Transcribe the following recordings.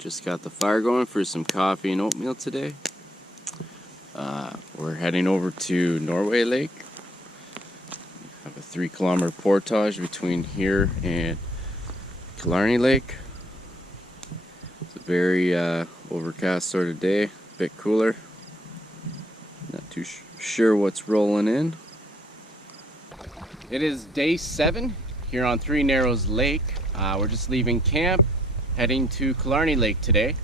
Just got the fire going for some coffee and oatmeal today. We're heading over to Norway Lake. We have a 3-kilometer portage between here and Killareny Lake. It's a very overcast sort of day, a bit cooler. Not too sure what's rolling in. It is day 7 here on Threenarrows Lake. We're just leaving camp, heading to Killarney Lake today.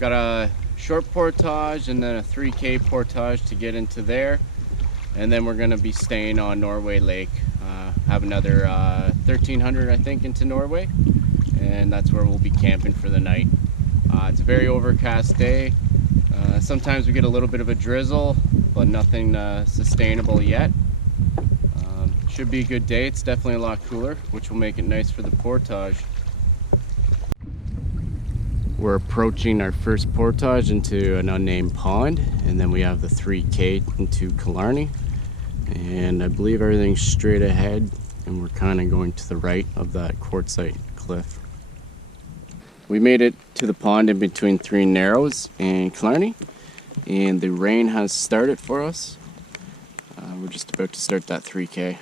Got a short portage and then a 3K portage to get into there, and then we're going to be staying on Norway Lake. Have another 1,300 I think into Norway, and that's where we'll be camping for the night. It's a very overcast day. Sometimes we get a little bit of a drizzle, but nothing sustainable yet. Should be a good day. It's definitely a lot cooler, which will make it nice for the portage. We're approaching our first portage into an unnamed pond, and then we have the 3K into Killarney. And I believe everything's straight ahead, and we're kind of going to the right of that quartzite cliff. We made it to the pond in between Threenarrows and Killarney, and the rain has started for us. We're just about to start that 3K.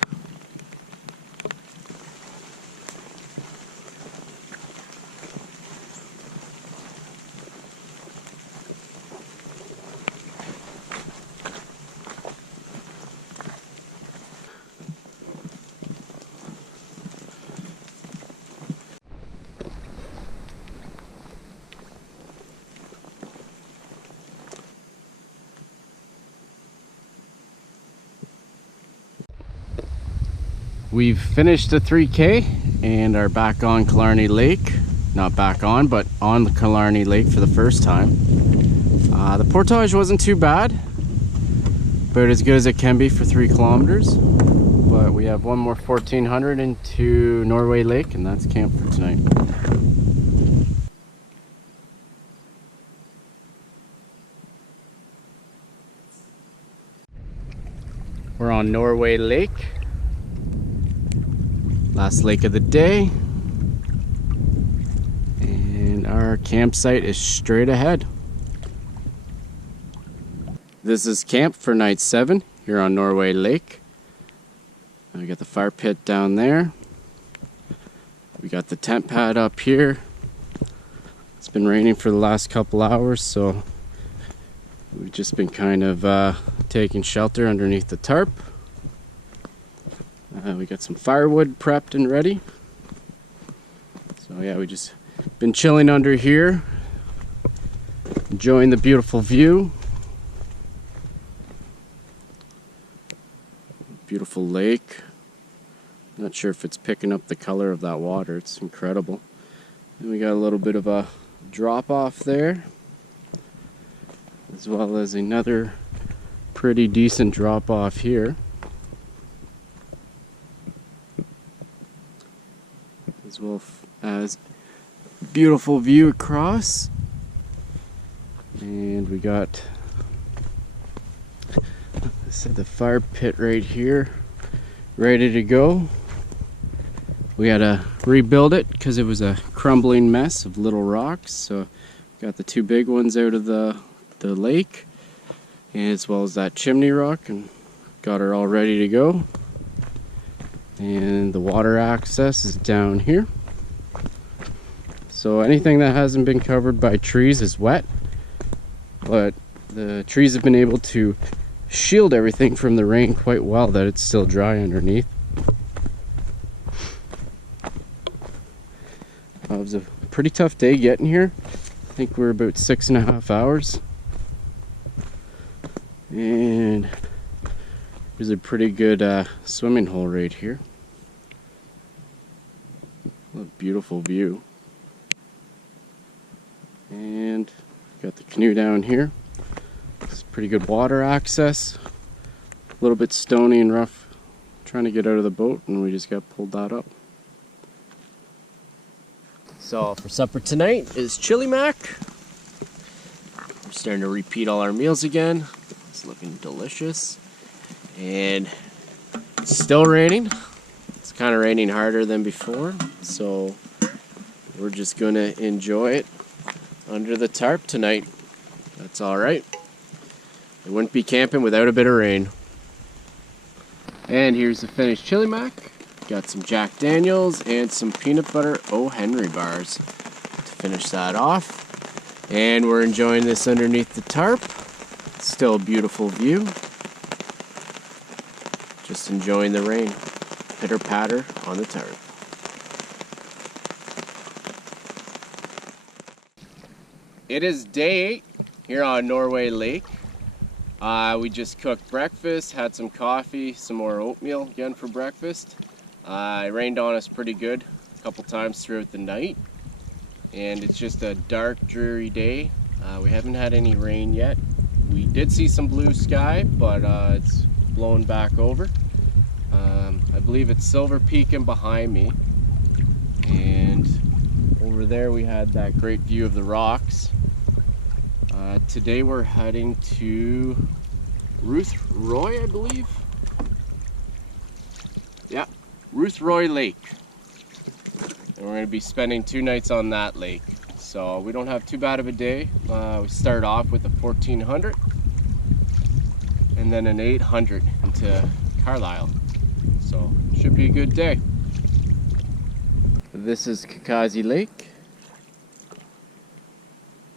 We've finished the 3K and are back on Killarney Lake. Not back on, but on the Killarney Lake for the first time. The portage wasn't too bad, about as good as it can be for 3 kilometers. But we have one more 1,400 into Norway Lake, and that's camp for tonight. We're on Norway Lake. Last lake of the day, and our campsite is straight ahead. This is camp for night 7 here on Norway Lake. We got the fire pit down there. We got the tent pad up here. It's been raining for the last couple hours, so we've just been kind of taking shelter underneath the tarp. We got some firewood prepped and ready. So yeah, we just been chilling under here, enjoying the beautiful view. Beautiful lake. Not sure if it's picking up the color of that water. It's incredible. And we got a little bit of a drop off there, as well as another pretty decent drop off here. As well as beautiful view across, and we got the fire pit right here ready to go. We had to rebuild it because it was a crumbling mess of little rocks, so got the 2 big ones out of the lake, as well as that chimney rock, and got her all ready to go. And the water access is down here. So anything that hasn't been covered by trees is wet, but the trees have been able to shield everything from the rain quite well, that it's still dry underneath. It was a pretty tough day getting here. I think we're about 6.5 hours. And there's a pretty good swimming hole right here. What a beautiful view. And got the canoe down here. It's pretty good water access. A little bit stony and rough trying to get out of the boat, and we just got pulled that up. So for supper tonight is chili mac. We're starting to repeat all our meals again. It's looking delicious. And it's still raining. It's kind of raining harder than before, so we're just gonna enjoy it under the tarp tonight. That's all right. I wouldn't be camping without a bit of rain. And here's the finished chili mac. Got some Jack Daniels and some peanut butter O. Henry bars to finish that off. And we're enjoying this underneath the tarp. Still a beautiful view. Just enjoying the rain. Pitter patter on the tarp. It is day 8 here on Norway Lake. We just cooked breakfast, had some coffee, some more oatmeal again for breakfast. It rained on us pretty good a couple times throughout the night. And it's just a dark, dreary day. We haven't had any rain yet. We did see some blue sky, but it's blown back over. I believe it's Silver Peaking behind me. And over there we had that great view of the rocks. Today we're heading to Ruth Roy, I believe. Yeah, Ruth Roy Lake. And we're going to be spending 2 nights on that lake. So we don't have too bad of a day. We start off with a 1400 and then an 800 into Carlisle. So should be a good day. This is Killareny Lake.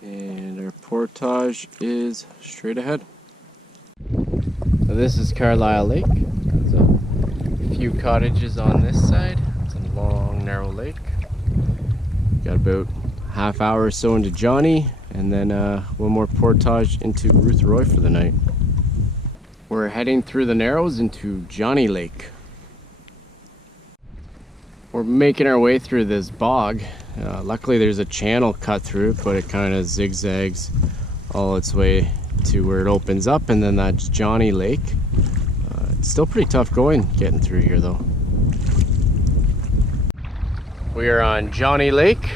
And our portage is straight ahead. This is Carlisle Lake. There's a few cottages on this side. It's a long, narrow lake. Got about half hour or so into Johnnie, and then one more portage into Ruth Roy for the night. We're heading through the Narrows into Johnnie Lake. We're making our way through this bog. Luckily there's a channel cut through it, but it kind of zigzags all its way to where it opens up, and then that's Johnnie Lake. It's still pretty tough going getting through here though. We are on Johnnie Lake.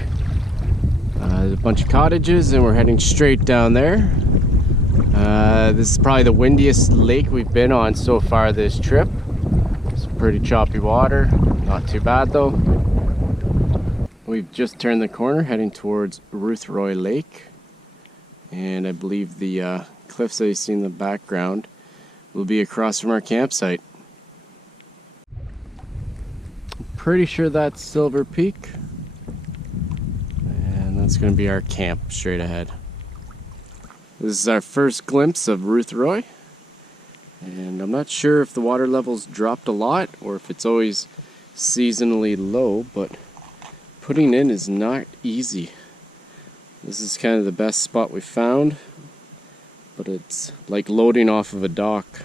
There's a bunch of cottages and we're heading straight down there. This is probably the windiest lake we've been on so far this trip. Some pretty choppy water, not too bad though. We've just turned the corner heading towards Ruth Roy Lake, and I believe the cliffs that you see in the background will be across from our campsite. I'm pretty sure that's Silver Peak, and that's going to be our camp straight ahead. This is our first glimpse of Ruth Roy, and I'm not sure if the water levels dropped a lot or if it's always seasonally low, but putting in is not easy. This is kind of the best spot we found, but it's like loading off of a dock.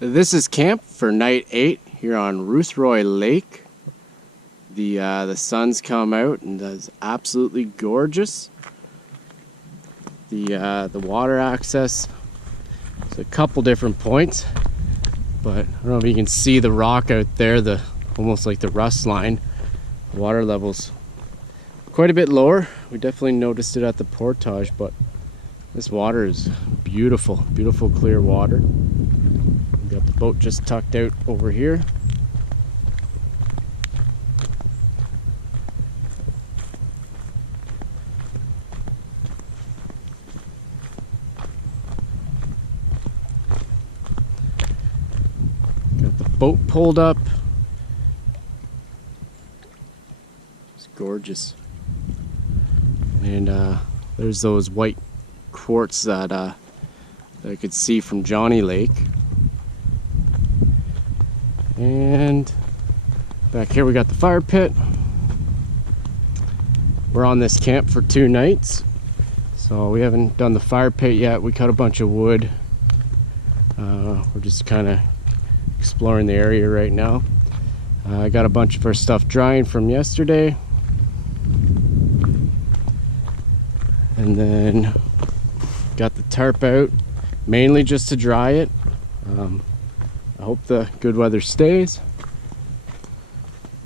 This is camp for night 8 here on Ruth Roy Lake. The sun's come out and it's absolutely gorgeous. The water access is a couple different points, but I don't know if you can see the rock out there, almost like the rust line. The water level's quite a bit lower. We definitely noticed it at the portage, but this water is beautiful, beautiful clear water. Got the boat just tucked out over here. Got the boat pulled up. It's gorgeous. And there's those white quartz that I could see from Johnnie Lake. And back here we got the fire pit. We're on this camp for 2 nights, so we haven't done the fire pit yet. We cut a bunch of wood. We're just kind of exploring the area right now. I got a bunch of our stuff drying from yesterday, and then got the tarp out mainly just to dry it. I hope the good weather stays.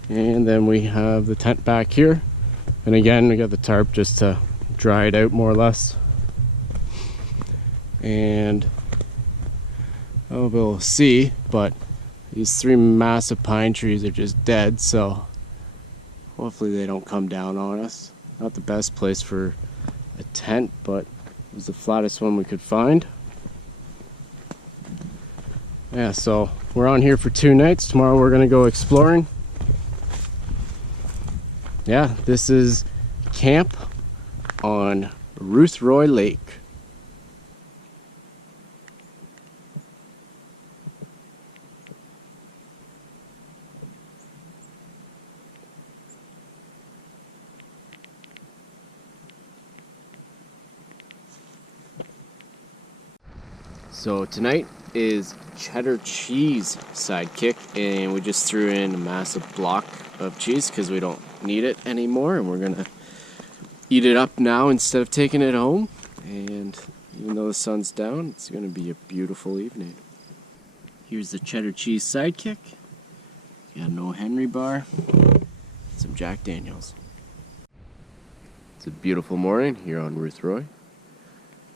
And then we have the tent back here. And again, we got the tarp just to dry it out more or less. And oh, we'll see, but these 3 massive pine trees are just dead, so hopefully they don't come down on us. Not the best place for a tent, but it was the flattest one we could find. Yeah, so we're on here for 2 nights. Tomorrow we're gonna go exploring. Yeah, this is camp on Ruth Roy Lake. So tonight is cheddar cheese sidekick, and we just threw in a massive block of cheese because we don't need it anymore, and we're gonna eat it up now instead of taking it home. And even though the sun's down, it's gonna be a beautiful evening. Here's the cheddar cheese sidekick. Got an old Henry bar, some Jack Daniels. It's a beautiful morning here on Ruth Roy.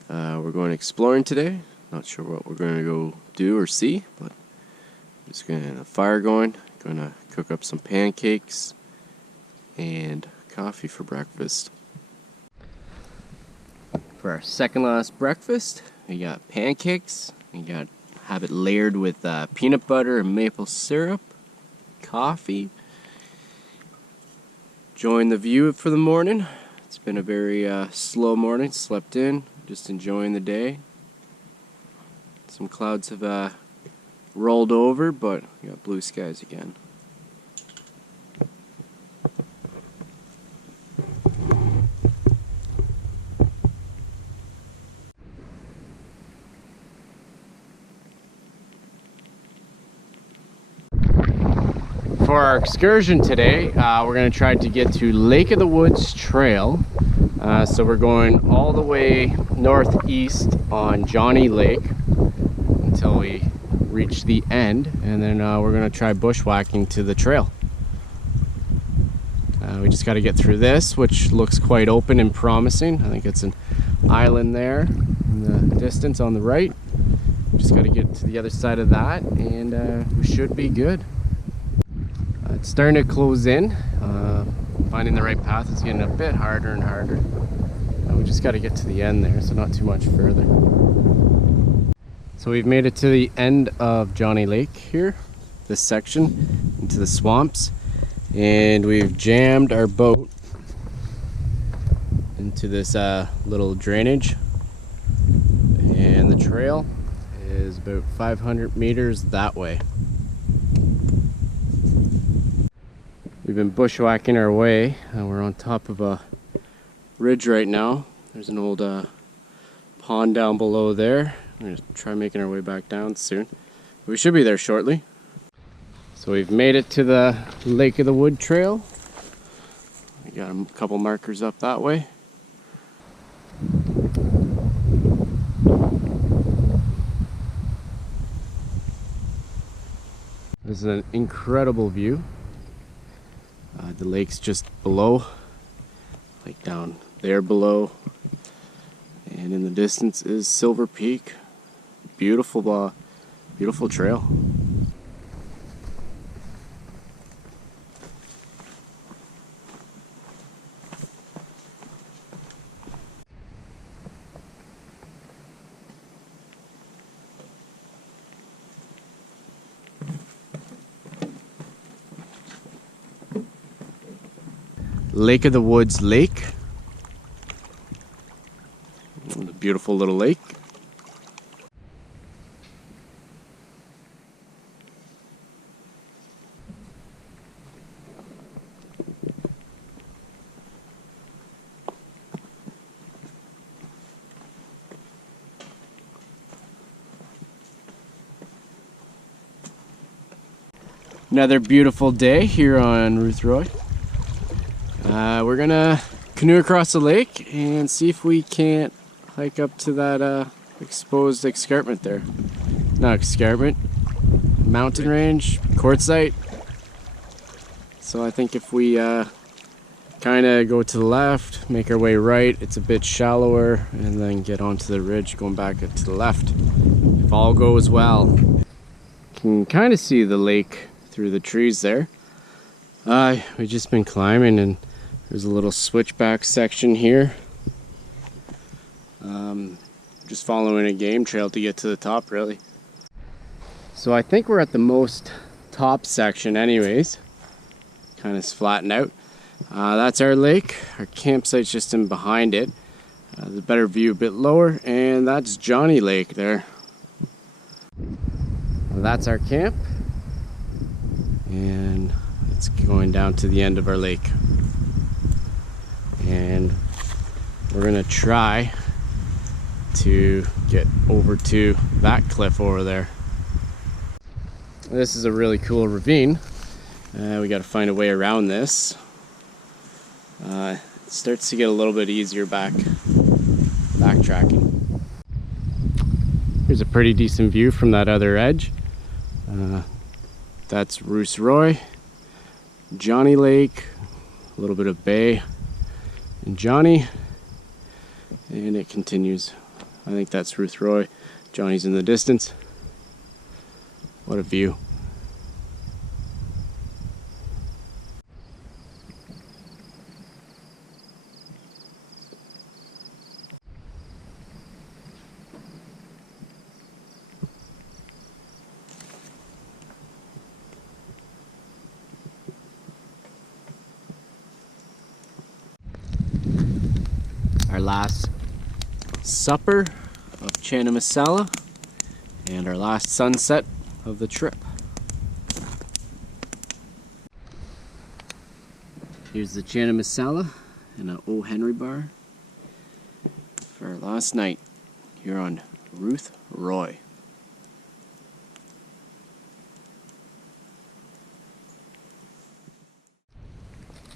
We're going exploring today. Not sure what we're going to go do or see, but just going to have a fire going. Going to cook up some pancakes and coffee for breakfast. For our second last breakfast, we got pancakes. We got have it layered with peanut butter and maple syrup, coffee. Enjoying the view for the morning. It's been a very slow morning. Slept in, just enjoying the day. Some clouds have rolled over, but we got blue skies again. For our excursion today, we're going to try to get to Lake of the Woods Trail. So we're going all the way northeast on Johnnie Lake until we reach the end, and then we're going to try bushwhacking to the trail. We just got to get through this, which looks quite open and promising. I think it's an island there in the distance on the right. Just got to get to the other side of that, and we should be good. It's starting to close in. Finding the right path is getting a bit harder and harder. We just got to get to the end there, so not too much further. So we've made it to the end of Johnnie Lake here, this section, into the swamps, and we've jammed our boat into this little drainage, and the trail is about 500 meters that way. We've been bushwhacking our way, and we're on top of a ridge right now. There's an old pond down below there. We're gonna try making our way back down soon. We should be there shortly. So we've made it to the Lake of the Wood Trail. We got a couple markers up that way. This is an incredible view. The lake's just below, like down there below, and in the distance is Silver Peak. Beautiful, beautiful trail. Lake of the Woods Lake. A beautiful little lake. Another beautiful day here on Ruth Roy. We're gonna canoe across the lake and see if we can't hike up to that exposed escarpment there. Not escarpment, mountain range, quartzite. So I think if we kind of go to the left, make our way right, it's a bit shallower, and then get onto the ridge going back to the left. If all goes well. You can kind of see the lake through the trees there. We've just been climbing, and there's a little switchback section here. Just following a game trail to get to the top, really. So I think we're at the most top section anyways. Kind of flattened out. That's our lake. Our campsite's just in behind it. The better view a bit lower, and that's Johnnie Lake there. That's our camp, and it's going down to the end of our lake. And we're gonna try to get over to that cliff over there. This is a really cool ravine. We got to find a way around this. It starts to get a little bit easier backtracking. Here's a pretty decent view from that other edge. That's Ruth Roy, Johnnie Lake, a little bit of bay and Johnnie, and it continues. I think that's Ruth Roy. Johnnie's in the distance. What a view. Our last supper of chana masala and our last sunset of the trip. Here's the chana masala and an O. Henry bar for our last night here on Ruth Roy.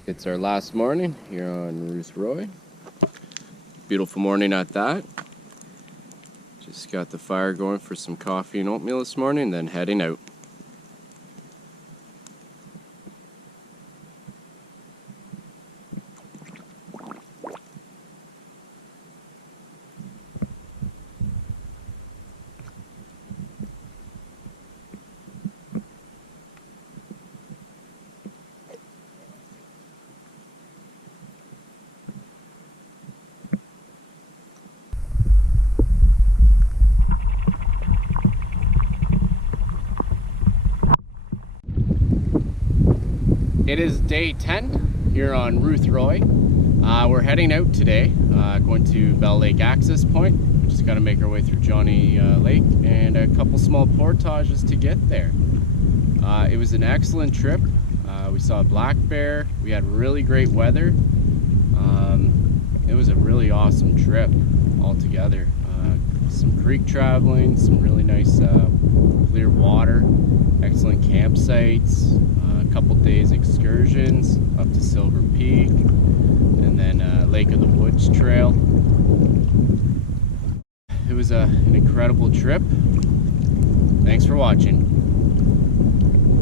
It's our last morning here on Ruth Roy. Beautiful morning at that. Just got the fire going for some coffee and oatmeal this morning, then heading out. It is day 10 here on Ruth Roy. We're heading out today, going to Bell Lake Access Point. Just got to make our way through Johnnie Lake and a couple small portages to get there. It was an excellent trip. We saw a black bear. We had really great weather. It was a really awesome trip altogether. Some creek traveling, some really nice clear water, excellent campsites, a couple days excursions up to Silver Peak, and then Lake of the Woods Trail. It was an incredible trip. Thanks for watching.